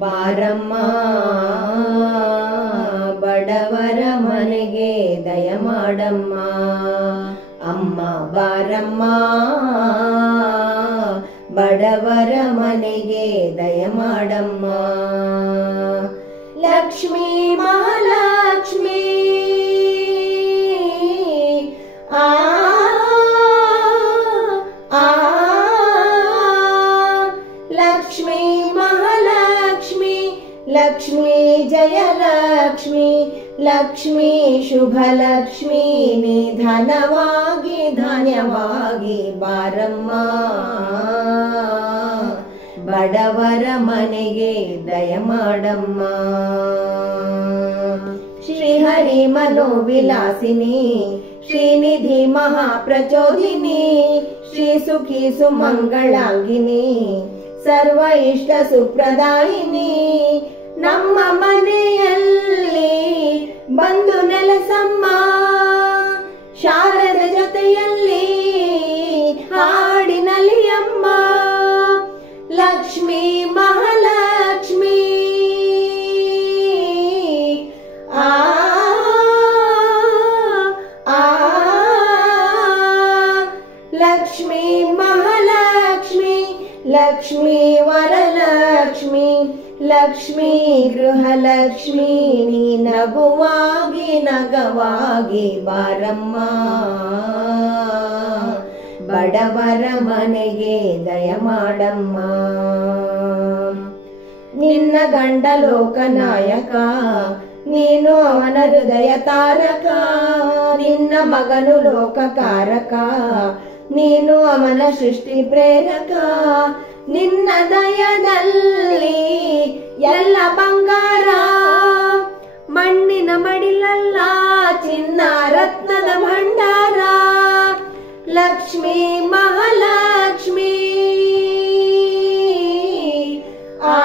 ಬಾರಮ್ಮ ಬಡವರ ಮನೆಗೆ ದಯ ಮಾಡಮ್ಮ ಅಮ್ಮ ಬಾರಮ್ಮ ಬಡವರ ಮನೆಗೆ ದಯ ಮಾಡಮ್ಮ ಲಕ್ಷ್ಮೀ ಮಹಾಲಕ್ಷ್ಮಿ ಆ ಲಕ್ಷ್ಮೀ ಮಹಾಲಕ್ಷ್ಮಿ ಲಕ್ಷ್ಮೀ ಜಯ ಲಕ್ಷ್ಮಿ ಲಕ್ಷ್ಮೀ ಶುಭ ಲಕ್ಷ್ಮಿ ನಿಧನವಾಗಿ ಧಾನ್ಯವಾಗಿ ಬಾರಮ್ಮ ಬಡವರ ಮನೆಗೆ ದಯ ಮಾಡಮ್ಮ ಶ್ರೀಹರಿ ಮನೋವಿಲಾಸಿನಿ ಶ್ರೀನಿಧಿ ಮಹಾಪ್ರಚೋದಿನಿ ಶ್ರೀ ಸುಖಿ ಸುಮಂಗಳಾಂಗಿನಿ ಸರ್ವ ಇಷ್ಟ ಸುಪ್ರದಾಯಿನಿ ನಮ್ಮ ಮನೆಯಲ್ಲಿ ಬಂದು ನೆಲೆಸಮ್ಮ ಶಾರದ ಜೊತೆಯಲ್ಲಿ ಹಾಡಿನಲ್ಲಿ ಅಮ್ಮ ಲಕ್ಷ್ಮೀ ಮಹಾಲಕ್ಷ್ಮಿ ಆ ಲಕ್ಷ್ಮೀ ಮಹಾಲಕ್ಷ್ಮಿ ಲಕ್ಷ್ಮೀ ವರಲಕ್ಷ್ಮಿ ಲಕ್ಷ್ಮೀ ಗೃಹಲಕ್ಷ್ಮಿ ನೀ ನಗುವಾಗಿ ನಗವಾಗಿ ಬಾರಮ್ಮ ಬಡವರ ಮನೆಗೆ ದಯ ಮಾಡಮ್ಮ ನಿನ್ನ ಗಂಡ ಲೋಕನಾಯಕ ನೀನು ಅವನ ಹೃದಯ ತಾರಕ ನಿನ್ನ ಮಗನು ಲೋಕಕಾರಕ ನೀನು ಅವನ ಸೃಷ್ಟಿ ಪ್ರೇರಕ ನಿನ್ನ ದಯದಲ್ಲಿ ಎಲ್ಲ ಬಂಗಾರ ಮಣ್ಣಿನ ಮಡಿಲಲ್ಲ ಚಿನ್ನ ರತ್ನದ ಭಂಡಾರ ಲಕ್ಷ್ಮೀ ಮಹಾಲಕ್ಷ್ಮಿ ಆ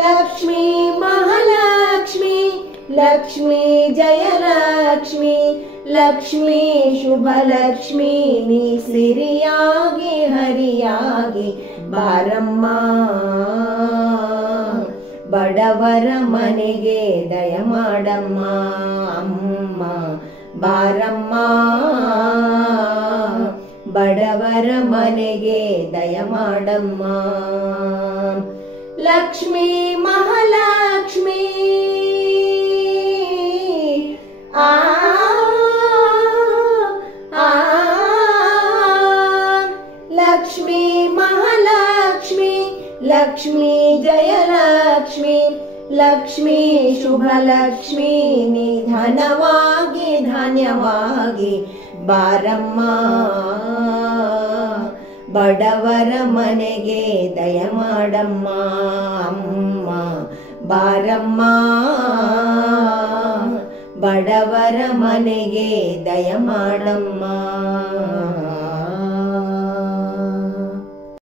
ಲಕ್ಷ್ಮೀ ಮಹಾಲಕ್ಷ್ಮಿ ಲಕ್ಷ್ಮೀ ಜಯ ಲಕ್ಷ್ಮಿ ಲಕ್ಷ್ಮೀ ಶುಭ ಲಕ್ಷ್ಮಿ ನೀ ಸಿರಿಯಾಗಿ ಹರಿಯಾಗಿ ಬಾರಮ್ಮ ಬಡವರ ಮನೆಗೆ ದಯ ಮಾಡಮ್ಮ ಅಮ್ಮ ಬಾರಮ್ಮ ಬಡವರ ಮನೆಗೆ ದಯ ಮಾಡಮ್ಮ ಲಕ್ಷ್ಮೀ ಮಹಾಲಕ್ಷ್ಮಿ ಆ ಲಕ್ಷ್ಮೀ ಮಹಾಲಕ್ಷ್ಮಿ ಲಕ್ಷ್ಮೀ ಜಯ ಲಕ್ಷ್ಮಿ ಲಕ್ಷ್ಮೀ ಶುಭ ಲಕ್ಷ್ಮಿ ನಿಧನವಾಗಿ ಧಾನ್ಯವಾಗಿ ಬಾರಮ್ಮ ಬಡವರ ಮನೆಗೆ ದಯ ಮಾಡಮ್ಮ ಅಮ್ಮ ಬಾರಮ್ಮ ಬಡವರ ಮನೆಗೆ ದಯ ಮಾಡಮ್ಮ